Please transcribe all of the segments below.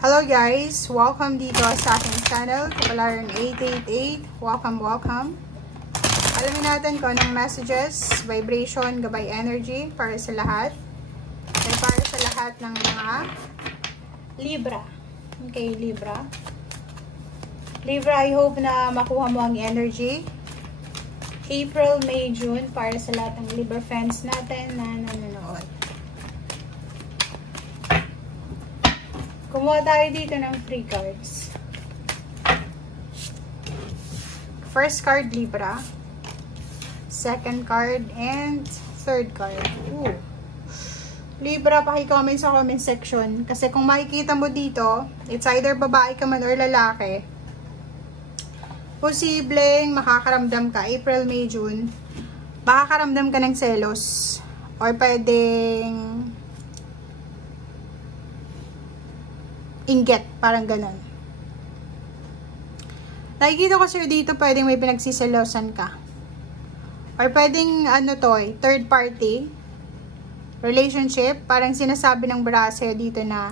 Hello guys! Welcome dito sa aking channel, Kapalaran 888. Welcome. Alamin natin kung anong messages, vibration, gabay energy para sa lahat. Ay para sa lahat ng mga Libra. Okay, Libra. Libra, I hope na makuha mo ang energy. April, May, June para sa lahat ng Libra fans natin na nanonood. Kumuha tayo dito ng 3 cards. First card, Libra. Second card, and third card. Ooh. Libra, paki-comment sa comment section. Kasi kung makikita mo dito, it's either babae ka man or lalaki. Posibleng makakaramdam ka, April, May, June. Makakaramdam ka ng selos. Or pwedeng inggit, parang ganun. Nakikita ko sa'yo dito, pwedeng may pinagsisilosan ka. Or pwedeng, third party relationship. Parang sinasabi ng bara sa'yo dito na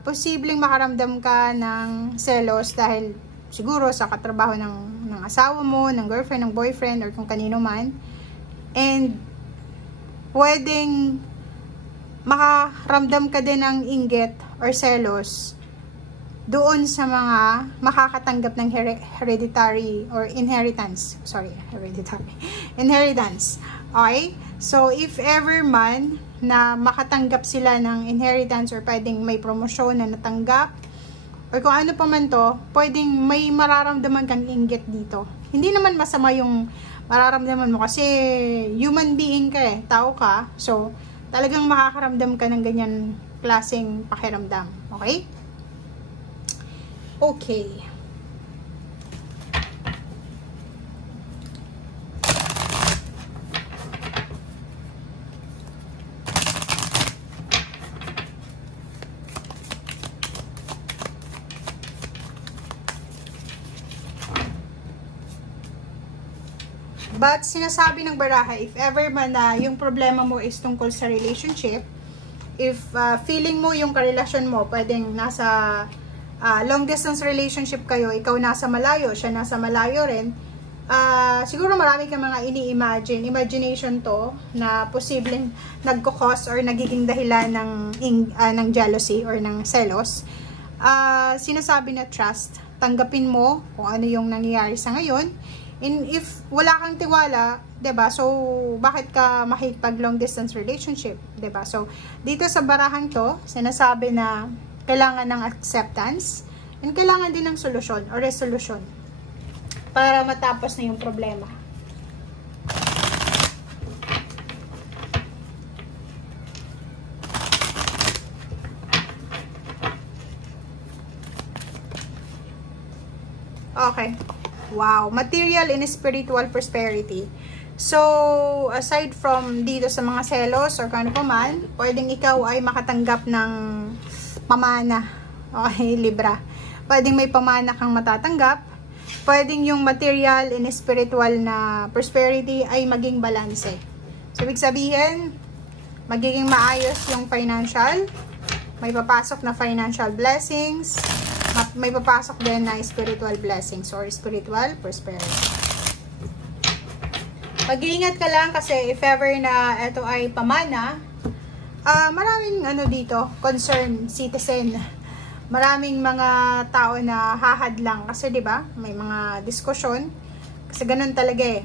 posibleng makaramdam ka ng selos dahil siguro sa katrabaho ng asawa mo, ng girlfriend, ng boyfriend, or kung kanino man. And pwedeng makaramdam ka din ng inggit or selos doon sa mga makakatanggap ng hereditary or inheritance. Sorry, hereditary. Inheritance. Okay? So, if ever man na makatanggap sila ng inheritance or pwedeng may promosyon na natanggap or kung ano pa man to, pwedeng may mararamdaman kang inggit dito. Hindi naman masama yung mararamdaman mo kasi human being ka eh, tao ka. So, talagang makakaramdam ka ng ganyan klaseng pakiramdam. Okay? Okay. But sinasabi ng baraha, if ever man na yung problema mo is tungkol sa relationship, if feeling mo yung karelasyon mo, pwedeng nasa long distance relationship kayo, ikaw nasa malayo, siya nasa malayo rin, siguro marami kang mga imagination to, na posibleng nagkukos or nagiging dahilan ng jealousy or ng selos. Sinasabi na trust, tanggapin mo kung ano yung nangyayari sa ngayon. And if wala kang tiwala, 'di ba? So bakit ka makikipag long distance relationship, 'di ba? So dito sa barahang 'to, sinasabi na kailangan ng acceptance and kailangan din ng solusyon or resolution para matapos na yung problema. Okay. Wow, material and spiritual prosperity. So, aside from dito sa mga selos or kano pa man, pwedeng ikaw ay makatanggap ng pamana. Okay, Libra. Pwedeng may pamana kang matatanggap. Pwedeng yung material and spiritual na prosperity ay maging balanse. So, ibig sabihin, magiging maayos yung financial. May papasok na financial blessings. May papasok din na spiritual blessings or spiritual prosperity. Mag-iingat ka lang kasi if ever na ito ay pamana, maraming dito, concerned citizen. Maraming mga tao na hahadlang kasi 'di ba? May mga diskusyon kasi ganun talaga eh.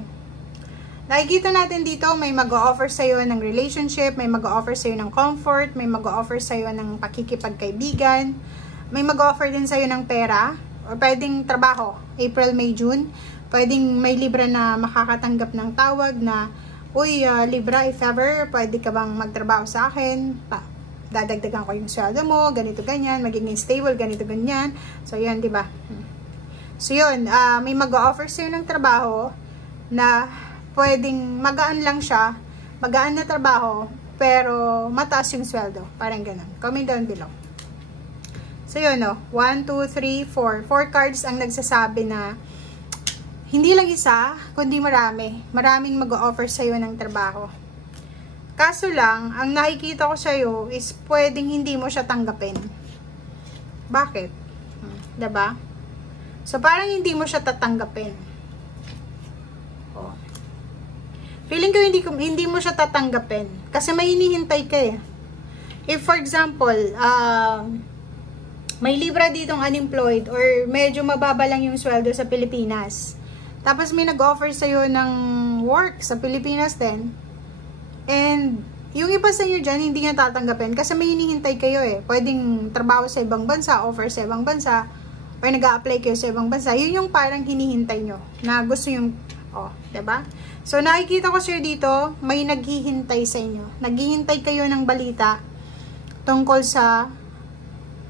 Nakikita natin dito may mag-o-offer sa iyo ng relationship, may mag-o-offer sa iyo ng comfort, may mag-o-offer sa iyo ng pakikipagkaibigan. May mag-offer din sa'yo ng pera o pwedeng trabaho, April, May, June. Pwedeng may Libra na makakatanggap ng tawag na, uy, Libra, if ever, pwede ka bang magtrabaho sa akin? Dadagdagan ko yung sweldo mo, ganito, ganyan, magiging stable, ganito, ganyan. So, yun, di ba? So, yun, may mag-offer sa'yo ng trabaho na pwedeng magaan lang siya, magaan na trabaho, pero mataas yung sweldo. Parang ganun. Comment down below. So, yun, 1, 2, 3, 4. 4 cards ang nagsasabi na hindi lang isa, kundi marami. Maraming mag-o-offer sa'yo ng trabaho. Kaso lang, ang nakikita ko sa'yo is pwedeng hindi mo siya tanggapin. Bakit? Diba? So, parang hindi mo siya tatanggapin. Oh. Feeling ko hindi mo siya tatanggapin. Kasi may hinihintay ka eh. If for example, may Libra ditong unemployed or medyo mababa lang yung sweldo sa Pilipinas. Tapos may nag-offer sa'yo ng work sa Pilipinas din. And yung iba sa inyo dyan, hindi niya tatanggapin kasi may hinihintay kayo eh. Pwedeng trabaho sa ibang bansa, offer sa ibang bansa, or nag-a-apply kayo sa ibang bansa. Yun yung parang hinihintay nyo na gusto yung, diba? So nakikita ko sir dito, may naghihintay sa inyo. Naghihintay kayo ng balita tungkol sa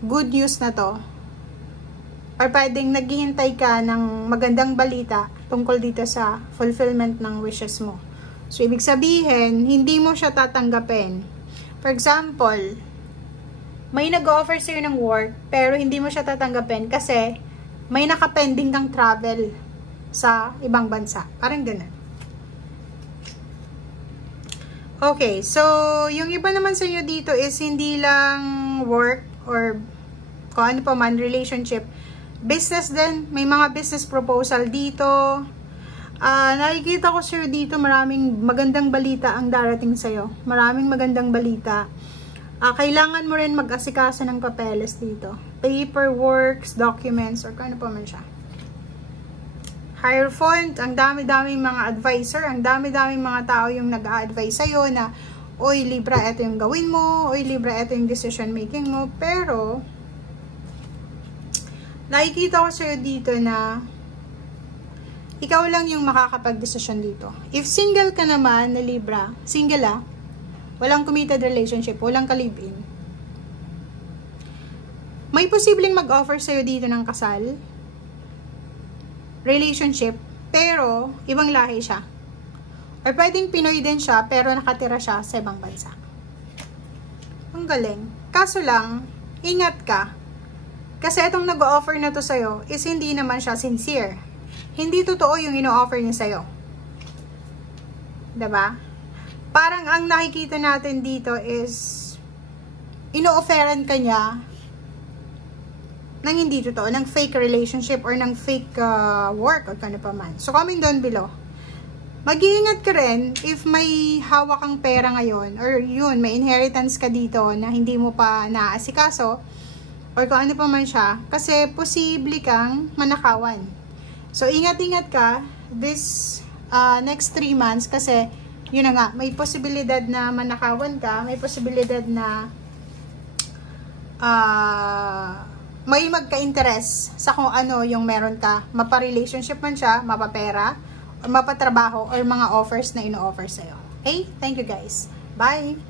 good news na to, or pwedeng naghihintay ka ng magandang balita tungkol dito sa fulfillment ng wishes mo. So, ibig sabihin, hindi mo siya tatanggapin. For example, may nag-offer sa'yo ng work, pero hindi mo siya tatanggapin kasi may nakapending kang travel sa ibang bansa. Parang ganun. Okay, so, yung iba naman sa inyo dito is hindi lang work or kung ano pa man, relationship. Business din. May mga business proposal dito. Nakikita ko sir dito, maraming magandang balita ang darating sa'yo. Maraming magandang balita. Kailangan mo rin mag-asikaso ng papeles dito. Paperworks, documents, or kung ano pa man siya. Hierophant, ang dami-daming mga advisor, ang dami-daming mga tao yung nag-a-advise sa'yo na, oy, Libra, ito yung gawin mo. Oy, Libra, ito yung decision making mo. Pero, nakikita ko sa'yo dito na ikaw lang yung makakapag-desisyon dito. If single ka naman na Libra, single walang committed relationship, walang ka-live-in, may posibleng mag-offer sa'yo dito ng kasal, relationship, pero ibang lahi siya. Or pwedeng Pinoy din siya, pero nakatira siya sa ibang bansa. Ang galing. Kaso lang, ingat ka. Kasi itong nag-offer na to sa'yo is hindi naman siya sincere. Hindi totoo yung ino-offer niya sa'yo. Diba? Parang ang nakikita natin dito is ino-offeran ka niya ng hindi totoo, ng fake relationship or ng fake work o kano pa man. So, comment down below. Mag-iingat ka rin if may hawak kang pera ngayon or yun, may inheritance ka dito na hindi mo pa naasikaso or kung ano pa man siya, kasi posible kang manakawan. So, ingat-ingat ka this next 3 months kasi yun na nga, may posibilidad na manakawan ka, may posibilidad na may magka-interest sa kung ano yung meron ka. Mapa-relationship man siya, mapapera, o mapatrabaho, or mga offers na ino-offer sa'yo. Okay? Thank you guys. Bye!